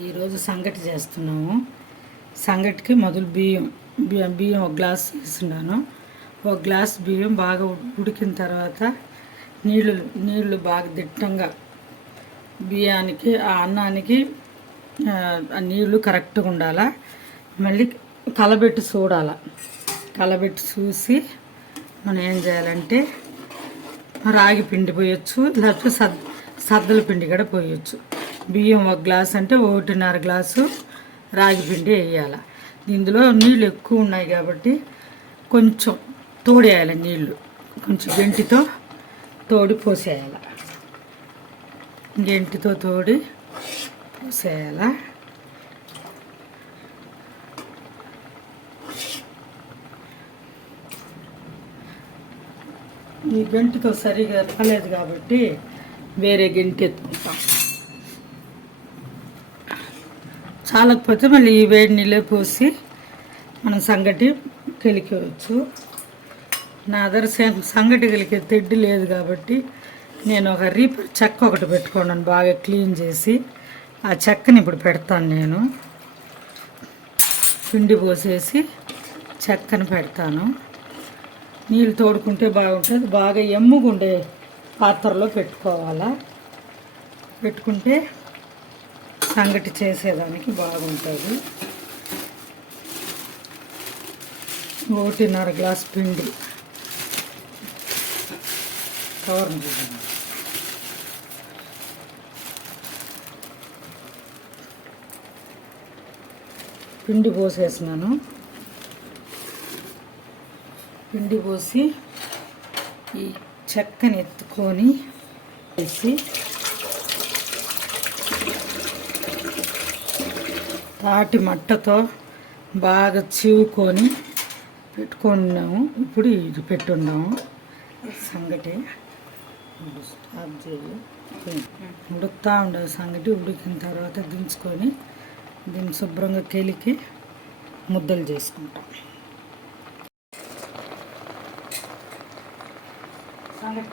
ఈరోజు సంగటి చేస్తున్నాము. సంగటికి మొదలు బియ్యం ఒక గ్లాస్ వేస్తున్నాను. ఒక గ్లాస్ బియ్యం బాగా ఉడికిన తర్వాత నీళ్లు బాగా దిట్టంగా బియ్యానికి ఆ అన్నానికి ఆ నీళ్లు కరెక్ట్గా ఉండాలా. మళ్ళీ కలబెట్టి చూసి మనం ఏం చేయాలంటే రాగి పిండి పోయొచ్చు, లేకపోతే సద్దల పిండి కూడా పోయొచ్చు. బియ్యం ఒక గ్లాస్ అంటే 1.5 గ్లాసు రాగి పిండి వేయాలి. ఇందులో నీళ్ళు ఎక్కువ ఉన్నాయి కాబట్టి కొంచెం తోడేయాలి. నీళ్ళు కొంచెం గంటితో తోడి పోసేయాలి. గంటితో తోడి పోసేయాలి. ఈ గంటితో సరిగా రాలేదు కాబట్టి వేరే గంటి ఎత్తుకుంటాం. చాలకపోతే మళ్ళీ ఈ వేడి నీళ్ళే పోసి మనం సంగటి కలికేయచ్చు. నా దగ్గర సంగటి కలికే తెడ్డు లేదు కాబట్టి నేను ఒక రీపర్ చెక్క ఒకటి పెట్టుకున్నాను, బాగా క్లీన్ చేసి. ఆ చెక్కని ఇప్పుడు పెడతాను. నేను పిండి పోసేసి చెక్కని పెడతాను. నీళ్ళు తోడుకుంటే బాగుంటుంది. బాగా ఎమ్ముగుండే పాత్రలో పెట్టుకోవాలా. పెట్టుకుంటే సంగటి చేసేదానికి బాగుంటుంది. 1.5 గ్లాస్ పిండి కవర్ పిండి పోసేసినాను. పిండి పోసి ఈ చెక్కని ఎత్తుకొని వేసి తాటి మట్టతో బాగా చివుకొని పెట్టుకున్నాము. ఇప్పుడు ఇది పెట్టున్నాము సంగటి. స్టాప్ చేయి. ఉడుకుతూ ఉండదు సంగటి. ఉడికిన తర్వాత దించుకొని దీన్ని శుభ్రంగా కెలికి ముద్దలు చేసుకుంటాం. సంగటి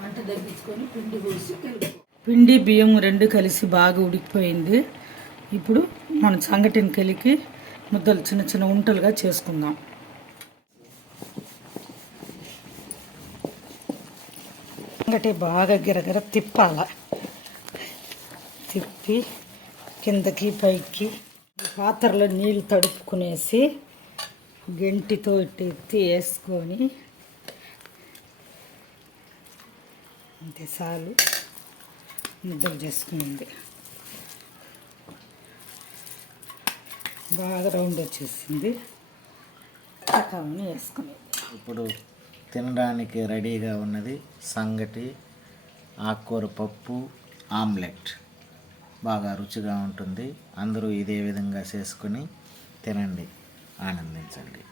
వంట తగ్గించుకొని పిండి పోసి పిండి బియ్యం రెండు కలిసి బాగా ఉడికిపోయింది. ఇప్పుడు మనం సంగటిని కలికి ముద్దలు చిన్న చిన్న ఉంటలుగా చేసుకుందాం. సంగటి బాగా గిరగిర తిప్పాల. తిప్పి కిందకి పైకి పాత్రలో నీళ్ళు తడుపుకునేసి గంటితో ఎత్తి వేసుకొని అంతే చాలు. ముద్దలు చేసుకునింది బాగా రౌండ్ వచ్చేసింది. చక్కని వేసుకుని ఇప్పుడు తినడానికి రెడీగా ఉన్నది సంగటి, ఆకుకూర పప్పు, ఆమ్లెట్. బాగా రుచిగా ఉంటుంది. అందరూ ఇదే విధంగా చేసుకొని తినండి, ఆనందించండి.